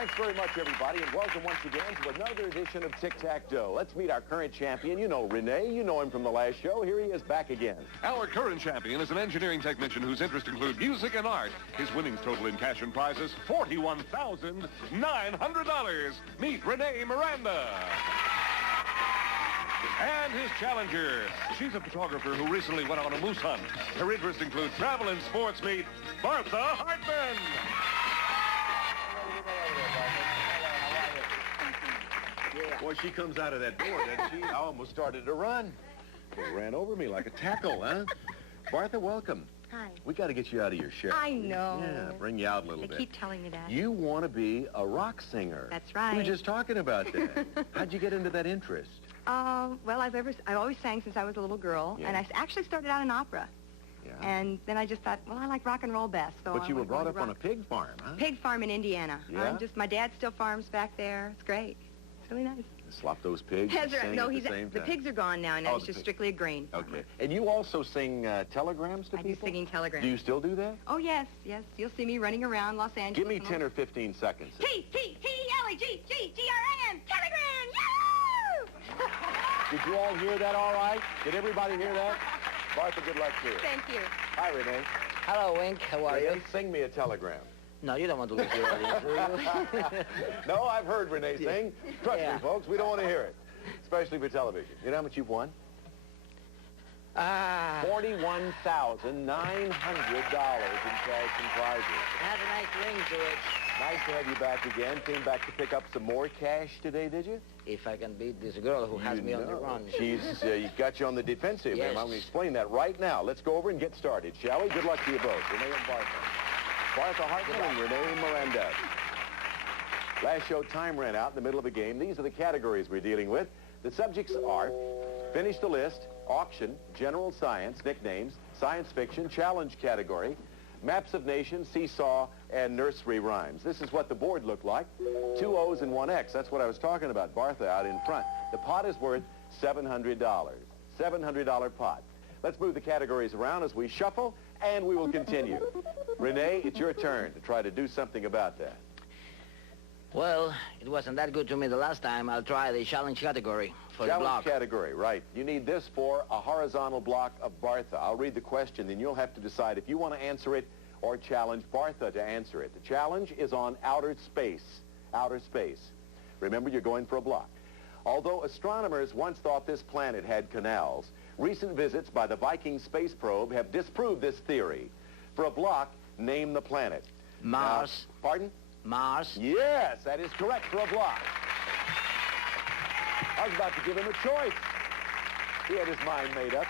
Thanks very much, everybody, and welcome once again to another edition of Tic-Tac-Toe. Let's meet our current champion. You know Rene. You know him from the last show. Here he is back again. Our current champion is an engineering technician whose interests include music and art. His winnings total in cash and prizes, $41,900. Meet Rene Miranda. And his challenger. She's a photographer who recently went on a moose hunt. Her interests include travel and sports. Meet Bartha Hartman. Boy, she comes out of that door, doesn't she? I almost started to run. It ran over me like a tackle, huh? Bartha, welcome. Hi. We got to get you out of your shell. I know. Yeah, bring you out a little bit. They keep telling me that. You want to be a rock singer. That's right. We were just talking about that. How'd you get into that interest? Well, I've always sang since I was a little girl, Yeah. and I actually started out in opera. Yeah. And then I just thought, well, I like rock and roll best. So But I you were wanna brought go up to on a rock. pig farm, huh? Pig farm in Indiana. Yeah? My dad still farms back there. It's great. It's really nice. Slop those pigs and That's right. sing No, at the same the time. pigs are gone now. Now Oh, it's the just pig- strictly a grain farmer. Okay. And you also sing telegrams to I do people? singing telegrams. Do you still do that? Oh, yes, yes. You'll see me running around Los Angeles. Give me 10 or 15 seconds. T-T-T-L-E-G-G-G-R-A-M, telegram, yahoo! Did you all hear that all right? Did everybody hear that? Bartha, good luck to you. Thank you. Hi, Rene. Hello, Wink. How are Rene, you? sing me a telegram. No, you don't want to lose your audience, do you? No, I've heard Rene sing. Trust Yeah. me, folks, we don't want to hear it. Especially for television. You know how much you've won? $41,900 in cash and prizes. It has a nice ring to it. Nice to have you back again. Came back to pick up some more cash today, did you? If I can beat this girl who has me on the run. She's got you on the defensive, Yes. ma'am. I'm going to explain that right now. Let's go over and get started, shall we? Good luck to you both, Rene and Bartha. Bartha Hartman and Rene Miranda. Last show, time ran out in the middle of the game. These are the categories we're dealing with. The subjects are Finish the List, Auction, General Science, Nicknames, Science Fiction, Challenge category, Maps of Nations, Seesaw, and Nursery Rhymes. This is what the board looked like. 2 O's and 1 X. That's what I was talking about. Bartha out in front. The pot is worth $700. $700 pot. Let's move the categories around as we shuffle, and we will continue. Rene, it's your turn to try to do something about that. Well, it wasn't that good to me the last time. I'll try the challenge category for the Challenge block. category, right. You need this for a horizontal block of Bartha. I'll read the question, then you'll have to decide if you want to answer it or challenge Bartha to answer it. The challenge is on outer space. Outer space. Remember, you're going for a block. Although astronomers once thought this planet had canals, recent visits by the Viking space probe have disproved this theory. For a block, name the planet. Mars. Pardon? Mars. Yes, that is correct for a block. I was about to give him a choice. He had his mind made up.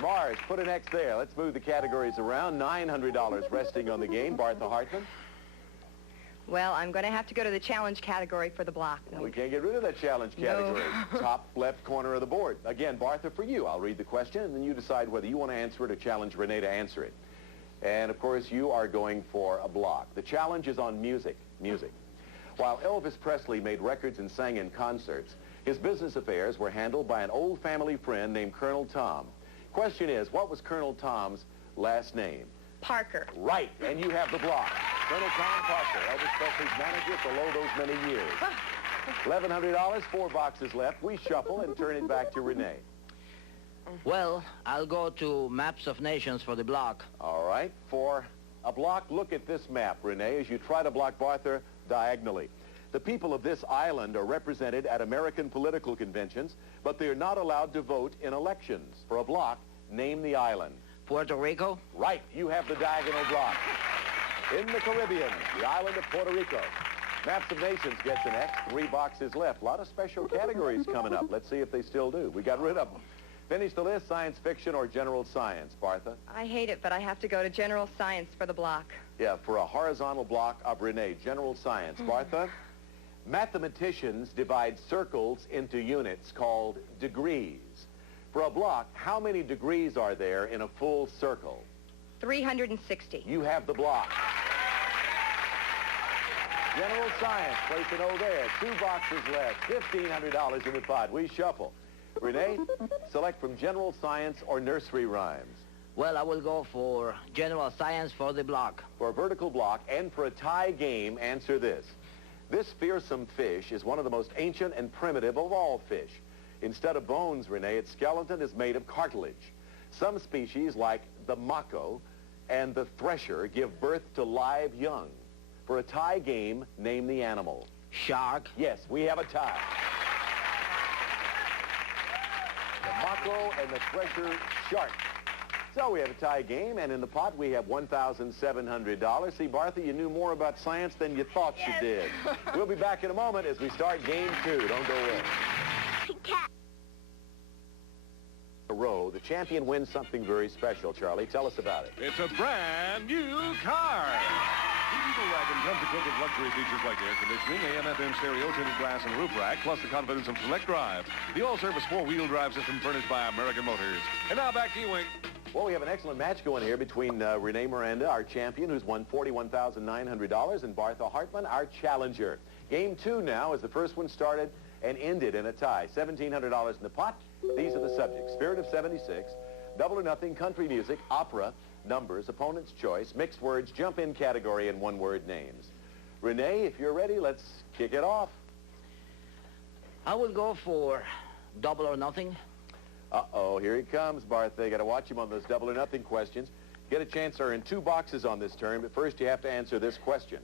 Mars, put an X there. Let's move the categories around. $900 resting on the game. Bartha Hartman. Well, I'm going to have to go to the challenge category for the block. We can't get rid of that challenge category. Top left corner of the board. Again, Bartha, for you. I'll read the question, and then you decide whether you want to answer it or challenge Rene to answer it. And, of course, you are going for a block. The challenge is on music. Music. While Elvis Presley made records and sang in concerts, his business affairs were handled by an old family friend named Colonel Tom. Question is, what was Colonel Tom's last name? Parker. Right, and you have the block. Colonel Tom Parker, Elvis Presley's manager for those many years. $1,100, 4 boxes left. We shuffle and turn it back to Rene. Well, I'll go to Maps of Nations for the block. All right, for a block, look at this map, Rene, as you try to block Bartha diagonally. The people of this island are represented at American political conventions, but they are not allowed to vote in elections. For a block, name the island. Puerto Rico. Right, you have the diagonal block. In the Caribbean, the island of Puerto Rico. Maps of Nations gets an X, 3 boxes left. A lot of special categories coming up. Let's see if they still do. We got rid of them. Finish the list, science fiction or general science, Bartha? I hate it, but I have to go to general science for the block. Yeah, for a horizontal block of Rene, general science. Bartha? Mathematicians divide circles into units called degrees. For a block, how many degrees are there in a full circle? 360. You have the block. General science, place an O there. 2 boxes left, $1,500 in the pot. We shuffle. Rene, select from general science or nursery rhymes. Well, I will go for general science for the block. For a vertical block and for a tie game, answer this. This fearsome fish is one of the most ancient and primitive of all fish. Instead of bones, Rene, its skeleton is made of cartilage. Some species, like the mako and the thresher, give birth to live young. For a tie game, name the animal. Shark. Yes, we have a tie. The mako and the thresher shark. So we have a tie game, and in the pot we have $1,700. See, Bartha, you knew more about science than you thought you did. We'll be back in a moment as we start game 2. Don't go away. A row, the champion wins something very special. Charlie, tell us about it. It's a brand new car. The Eagle Wagon comes equipped with luxury features like air conditioning, AM/FM stereo, tinted glass, and roof rack, plus the confidence of select drive. The all-service four-wheel drive system furnished by American Motors. And now back to you, Wink. Well, we have an excellent match going here between Rene Miranda, our champion, who's won $41,900, and Bartha Hartman, our challenger. Game 2 now, as the first one started and ended in a tie. $1,700 in the pot. These are the subjects: Spirit of 76, Double or Nothing, Country Music, Opera, Numbers, Opponent's Choice, Mixed Words, Jump-In category, and one-word names. Rene, if you're ready, let's kick it off. I will go for Double or Nothing. Uh-oh, here he comes, Bartha. You got to watch him on those Double or Nothing questions. Get a chance to earn 2 boxes on this turn, but first you have to answer this question.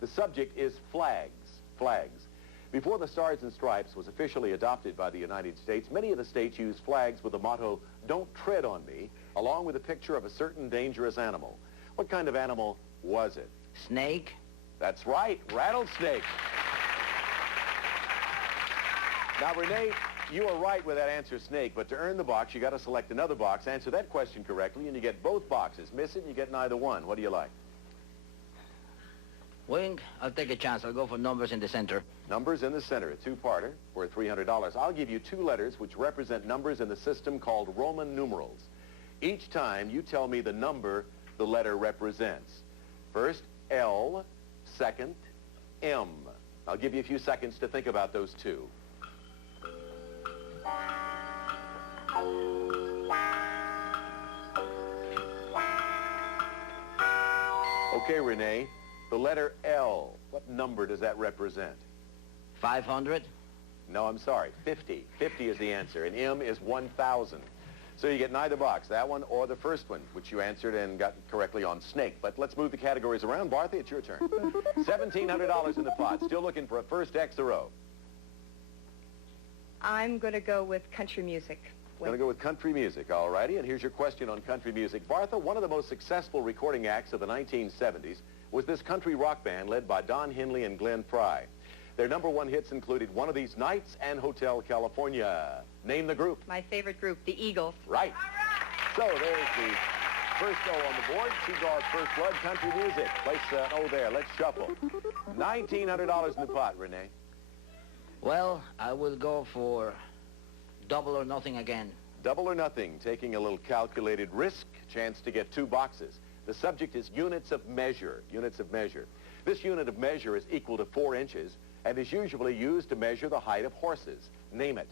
The subject is flags. Flags. Before the Stars and Stripes was officially adopted by the United States, many of the states used flags with the motto, "Don't tread on me," along with a picture of a certain dangerous animal. What kind of animal was it? Snake. That's right, rattlesnake. Now, Rene, you are right with that answer, snake, but to earn the box, you got to select another box, answer that question correctly, and you get both boxes. Miss it, and you get neither one. What do you like? Wink, I'll take a chance. I'll go for Numbers in the center. Numbers in the center, a two-parter worth $300. I'll give you 2 letters which represent numbers in the system called Roman numerals. Each time you tell me the number the letter represents. First, L, second, M. I'll give you a few seconds to think about those 2. Okay, Rene, the letter L, what number does that represent? 500. No, I'm sorry, 50. 50 is the answer, and M is 1,000. So you get neither box, that one or the first one, which you answered and got correctly on snake. But let's move the categories around. Bartha, it's your turn. $1,700 in the pot. Still looking for a first X a row. I'm going to go with country music. Going to go with country music, all righty. And here's your question on country music. Bartha, one of the most successful recording acts of the 1970s was this country rock band led by Don Henley and Glenn Frey. Their #1 hits included One of These Nights and Hotel California. Name the group. My favorite group, the Eagles. Right. So there's the first O on the board. She draws first blood, country music. Place an O there. Let's shuffle. $1,900 in the pot, Rene. Well, I will go for Double or Nothing again. Double or Nothing, taking a little calculated risk, chance to get 2 boxes. The subject is units of measure, units of measure. This unit of measure is equal to 4 inches and is usually used to measure the height of horses. Name it.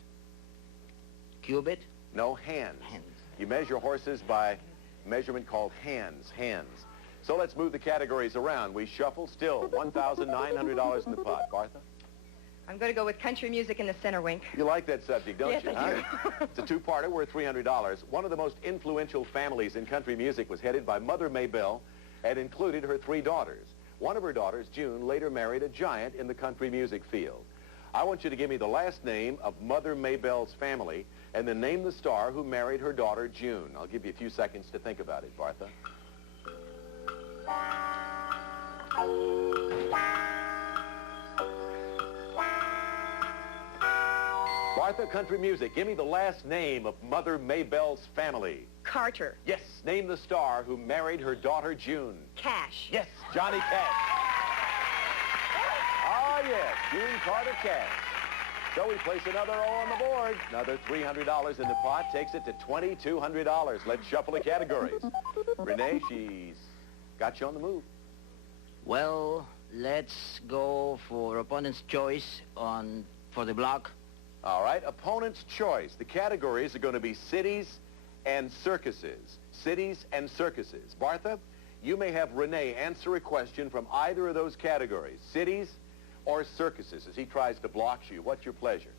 Cubit? No, hands. Hands. You measure horses by measurement called hands, hands. So let's move the categories around. We shuffle still. $1,900 in the pot. Bartha? I'm going to go with country music in the center, Wink. You like that subject, don't Yes, you? I Huh? do. It's a 2-parter worth $300. One of the most influential families in country music was headed by Mother Maybelle and included her 3 daughters. One of her daughters, June, later married a giant in the country music field. I want you to give me the last name of Mother Maybelle's family and then name the star who married her daughter, June. I'll give you a few seconds to think about it, Bartha. Bartha, country music. Give me the last name of Mother Maybelle's family. Carter. Yes, name the star who married her daughter, June. Cash. Yes, Johnny Cash. Ah, yes, June Carter Cash. So we place another O on the board. Another $300 in the pot takes it to $2,200. Let's shuffle the categories. Rene, she's got you on the move. Well, let's go for Opponent's Choice for the block. All right, opponent's choice. The categories are going to be cities and circuses. Cities and circuses. Bartha, you may have Rene answer a question from either of those categories. Cities or circuses as he tries to block you? What's your pleasure?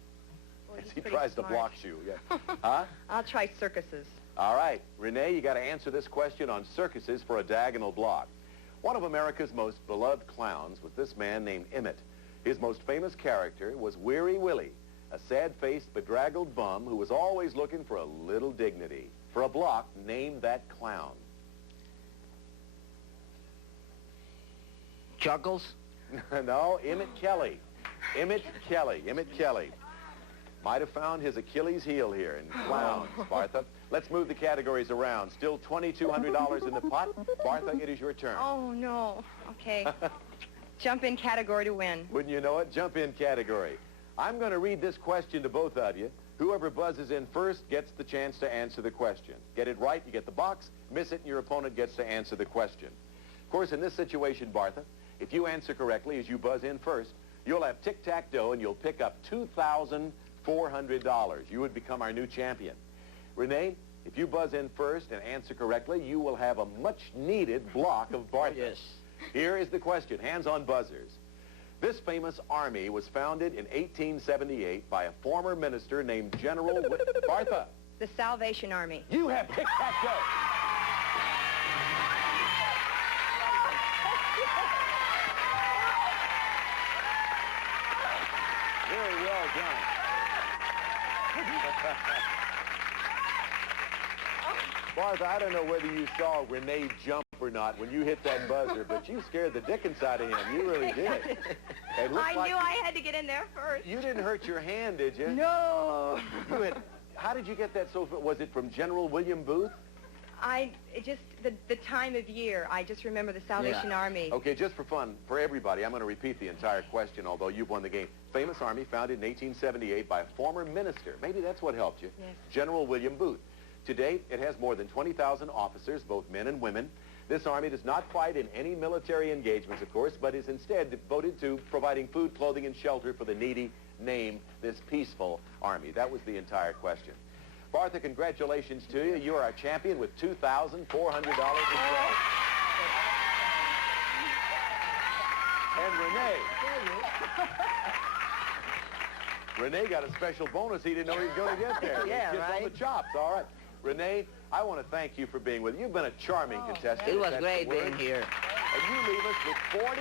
Well, As he's he pretty tries smart. to block you. Yeah. Huh? I'll try circuses. All right. Renee, you got to answer this question on circuses for a diagonal block. One of America's most beloved clowns was this man named Emmett. His most famous character was Weary Willie, a sad-faced, bedraggled bum who was always looking for a little dignity. For a block, name that clown. Chuckles? No, Emmett Kelly. Emmett Kelly. Emmett Kelly. Might have found his Achilles heel here in clowns, Bartha. Let's move the categories around. Still $2,200 in the pot. Bartha, it is your turn. Oh, no. Okay. Jump in category to win. Wouldn't you know it? Jump in category. I'm going to read this question to both of you. Whoever buzzes in first gets the chance to answer the question. Get it right, you get the box. Miss it, and your opponent gets to answer the question. Of course, in this situation, Bartha, if you answer correctly as you buzz in first, you'll have tic-tac-toe, and you'll pick up $2,400. You would become our new champion. Renee, if you buzz in first and answer correctly, you will have a much-needed block of Bartha. Yes. Here is the question. Hands on buzzers. This famous army was founded in 1878 by a former minister named General Bartha. The Salvation Army. You have tic-tac-toe. Very well done. Bartha, I don't know whether you saw Rene jump or not when you hit that buzzer, but you scared the dickens out of him. You really did. It looked I like knew I had to get in there first. you didn't hurt your hand, did you? No. You had, how did you get that so? Was it from General William Booth? The time of year, I just remember the Salvation Army. Okay, just for fun, for everybody, I'm going to repeat the entire question, although you've won the game. Famous army founded in 1878 by a former minister. Maybe that's what helped you. Yes. General William Booth. To date, it has more than 20,000 officers, both men and women. This army does not fight in any military engagements, of course, but is instead devoted to providing food, clothing, and shelter for the needy. Name this peaceful army. That was the entire question. Bartha, congratulations to you. You are our champion with $2,400 in cash. And Rene got a special bonus he didn't know he was going to get there. Yeah, Just right. on the chops. All right. Rene, I want to thank you for being with us. You've been a charming contestant. It was That's great the word. being here. And you leave us with $41,900 in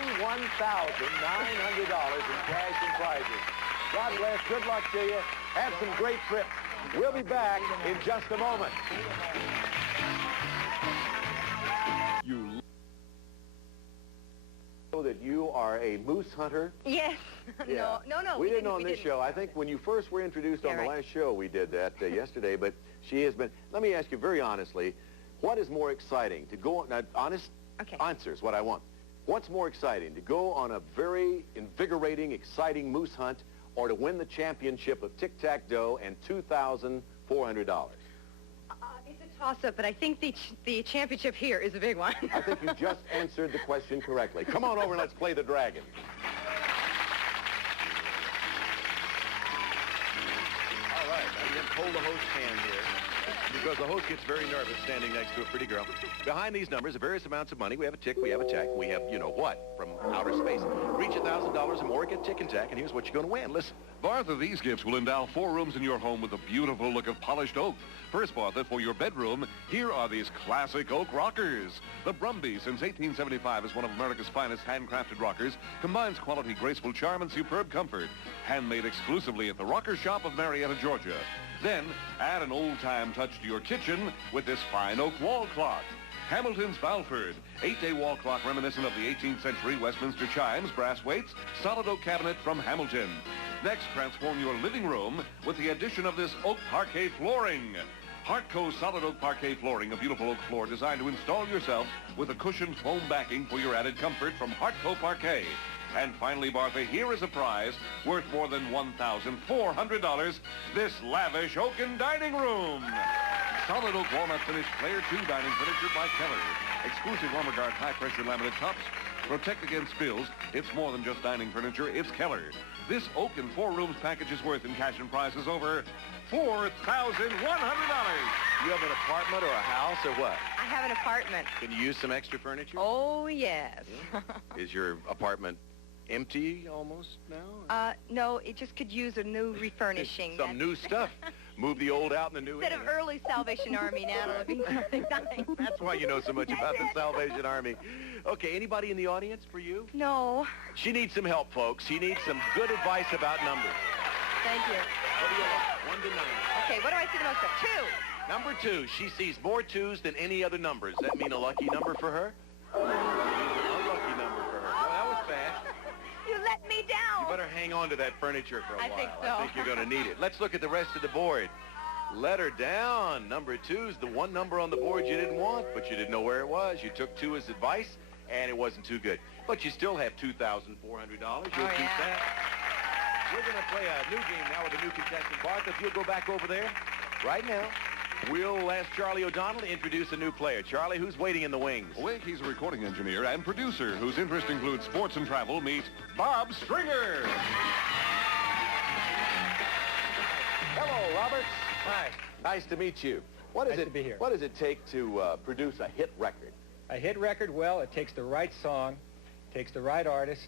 cash and prizes. God bless. Good luck to you. Have some great trips. We'll be back in just a moment. You Know that you are a moose hunter? Yes. Yeah. No. We didn't on this show. I think when you first were introduced on the last show, we did that yesterday, but she has been... Let me ask you very honestly, what is more exciting? To go on... Now, honest answers, what I want. What's more exciting? To go on a very invigorating, exciting moose hunt or to win the championship of tic-tac-toe and $2,400? It's a toss-up, but I think the championship here is a big one. I think you just answered the question correctly. Come on over and let's play the dragon. All right, now you have to hold the host's hand here because the host gets very nervous standing next to a pretty girl. Behind these numbers are various amounts of money. We have a tick, we have a tack, we have, you know what, from outer space. Reach $1,000 or more, get tick and tack, and here's what you're going to win. Listen. Bartha, these gifts will endow 4 rooms in your home with a beautiful look of polished oak. First, Bartha, for your bedroom, here are these classic oak rockers. The Brumby, since 1875, is one of America's finest handcrafted rockers, combines quality, graceful charm, and superb comfort. Handmade exclusively at the Rocker Shop of Marietta, Georgia. Then, add an old-time touch to your kitchen with this fine oak wall clock. Hamilton's Balford, 8-day wall clock reminiscent of the 18th century Westminster chimes, brass weights, solid oak cabinet from Hamilton. Next, transform your living room with the addition of this oak parquet flooring. Hartco solid oak parquet flooring, a beautiful oak floor designed to install yourself with a cushioned foam backing for your added comfort from Hartco Parquet. And finally, Bartha, here is a prize worth more than $1,400, this lavish oaken dining room. Solid oak walnut finish Player 2 dining furniture by Keller. Exclusive Lumberguard high-pressure laminate tops. Protect against spills. It's more than just dining furniture. It's Keller. This oak and 4 rooms package is worth in cash and prizes over $4,100. You have an apartment or a house or what? I have an apartment. Can you use some extra furniture? Oh, yes. Is your apartment empty almost now? No, it just could use a new refurnishing. Some new stuff. Move the old out and the new in. Instead of early Salvation Army, now we're looking for something nice. That's why you know so much about the Salvation Army. Okay, anybody in the audience for you? No. She needs some help, folks. She needs some good advice about numbers. Thank you. What do you like? 1 to 9. Okay, what do I see the most of? 2. Number 2, she sees more 2s than any other number. Does that mean a lucky number for her? Unlucky number for her. Well, that was fast. You let me down. You better hang on to that furniture for a while. I think so. I think you're going to need it. Let's look at the rest of the board. Let her down. Number 2's the one number on the board you didn't want, but you didn't know where it was. You took 2 as advice, and it wasn't too good. But you still have $2,400. You'll keep that. We're going to play a new game now with a new contestant, Bartha. If you'll go back over there right now, we'll ask Charlie O'Donnell to introduce a new player. Charlie, who's waiting in the wings? Wait, he's a recording engineer and producer whose interest includes sports and travel. Meet Bob Stringer. Hello, Robert. Hi. Nice to meet you. What Nice to be here. What does it take to produce a hit record? A hit record, well, it takes the right song, takes the right artist,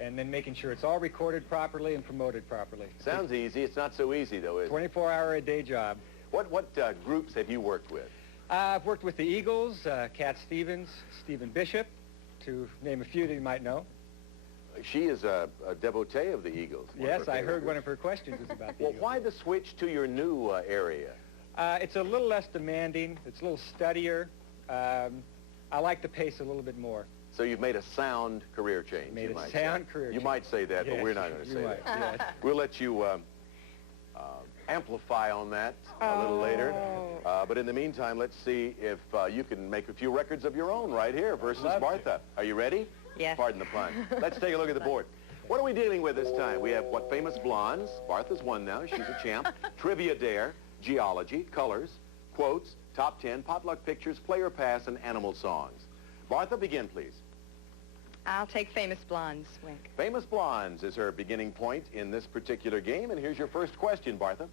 and then making sure it's all recorded properly and promoted properly. Sounds easy. It's not so easy, though, is it? 24-hour-a-day job. What groups have you worked with? I've worked with the Eagles, Cat Stevens, Stephen Bishop, to name a few that you might know. She is a devotee of the Eagles. Yes, I heard one of her questions was about the Well, Eagles. why the switch to your new area? It's a little less demanding. It's a little steadier. I like the pace a little bit more. So you've made a sound career change. Made you a might sound say. career You change. might say that, but Yes, we're not going to you say might, that. yes. We'll let you amplify on that a little later. But in the meantime, let's see if you can make a few records of your own right here versus Love to. Bartha. Are you ready? Yes. Pardon the pun. Let's take a look at the board. What are we dealing with this time? We have what famous blondes. Bartha's won now. She's a champ. Trivia dare, geology, colors, quotes, top 10, potluck pictures, player pass, and animal songs. Bartha, begin, please. I'll take Famous Blondes, Wink. Famous Blondes is her beginning point in this particular game, and here's your first question, Bartha.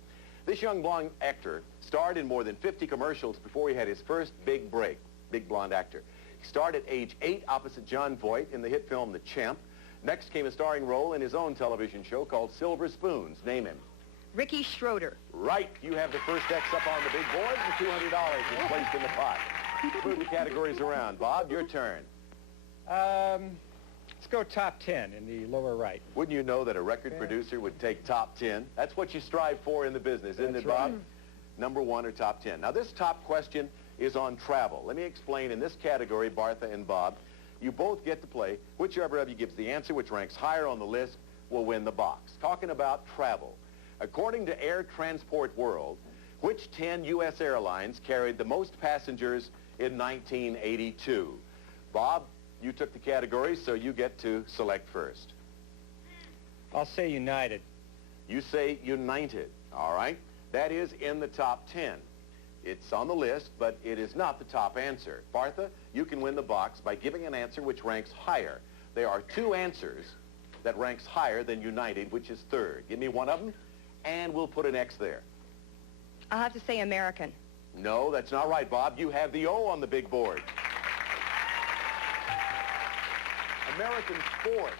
This young blonde actor starred in more than 50 commercials before he had his first big break, big blonde actor. He starred at age 8 opposite John Voight in the hit film The Champ. Next came a starring role in his own television show called Silver Spoons. Name him. Ricky Schroeder. Right. You have the first X up on the big board, and $200 is placed in the pot. Move the categories around. Bob, your turn. Let's go top 10 in the lower right. Wouldn't you know that a record producer would take top 10? That's what you strive for in the business, isn't it, Bob? right. Number 1 or top 10. Now, this top question is on travel. Let me explain. In this category, Bartha and Bob, you both get to play. Whichever of you gives the answer, which ranks higher on the list, will win the box. Talking about travel. According to Air Transport World, which 10 U.S. airlines carried the most passengers in 1982? Bob, you took the category, so you get to select first. I'll say United. You say United, all right? That is in the top 10. It's on the list, but it is not the top answer. Bartha, you can win the box by giving an answer which ranks higher. There are 2 answers that ranks higher than United, which is third. Give me one of them, and we'll put an X there. I'll have to say American. No, that's not right, Bob. You have the O on the big board. American fourth.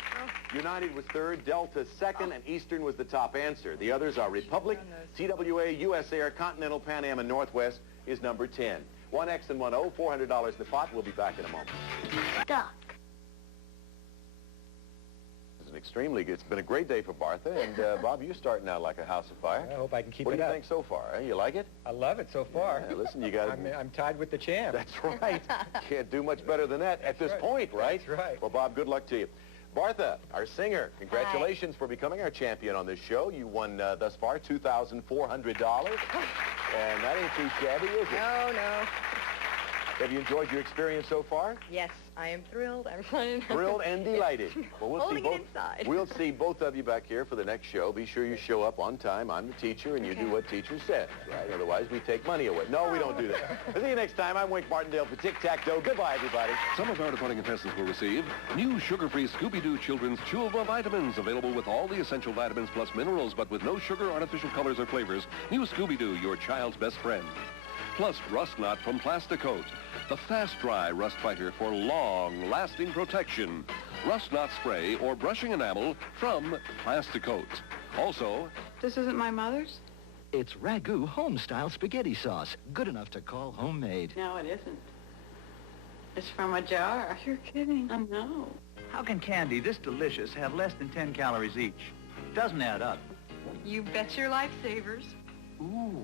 United was third, Delta second, and Eastern was the top answer. The others are Republic, TWA, US Air, Continental, Pan Am, and Northwest is number 10. 1X and 1 O, $400 in the pot. We'll be back in a moment. Duck. It's been a great day for Bartha, and Bob, you're starting out like a house of fire. I hope I can keep What it do you up. think so far? You like it? I love it so far. Yeah, listen, you got to... I'm tied with the champ. That's right. Can't do much better than that at this point, right? That's right. Well, Bob, good luck to you. Bartha, our singer, congratulations for becoming our champion on this show. You won thus far $2,400, and that ain't too shabby, is it? No, no. Have you enjoyed your experience so far? Yes, I am thrilled. I'm running. Thrilled and delighted. Well, Holding it inside. We'll see both of you back here for the next show. Be sure you show up on time. I'm the teacher, and you do what teacher says, right? Otherwise, we take money away. No, we don't do that. I'll see you next time. I'm Wink Martindale for Tic-Tac-Toe. Goodbye, everybody. Some of our departing contestants will receive new sugar-free Scooby-Doo Children's Chewable Vitamins, available with all the essential vitamins plus minerals, but with no sugar, artificial colors, or flavors. New Scooby-Doo, your child's best friend. plus Rust Knot from Plasticoat, the fast-dry rust fighter for long-lasting protection. Rust Knot spray or brushing enamel from Plasticoat. Also, This isn't my mother's? It's Ragu home-style spaghetti sauce, good enough to call homemade. No, it isn't. It's from a jar. You're kidding. I know. How can candy this delicious have less than 10 calories each? Doesn't add up. You bet your life savers. Ooh.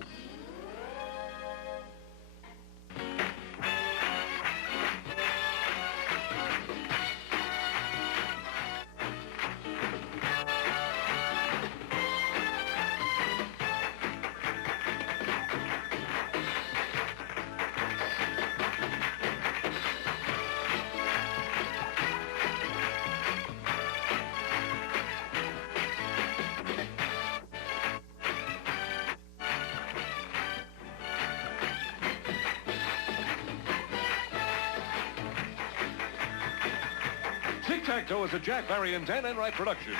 Tic-Tac-Toe is a Jack, Barry, and Dan Enright production.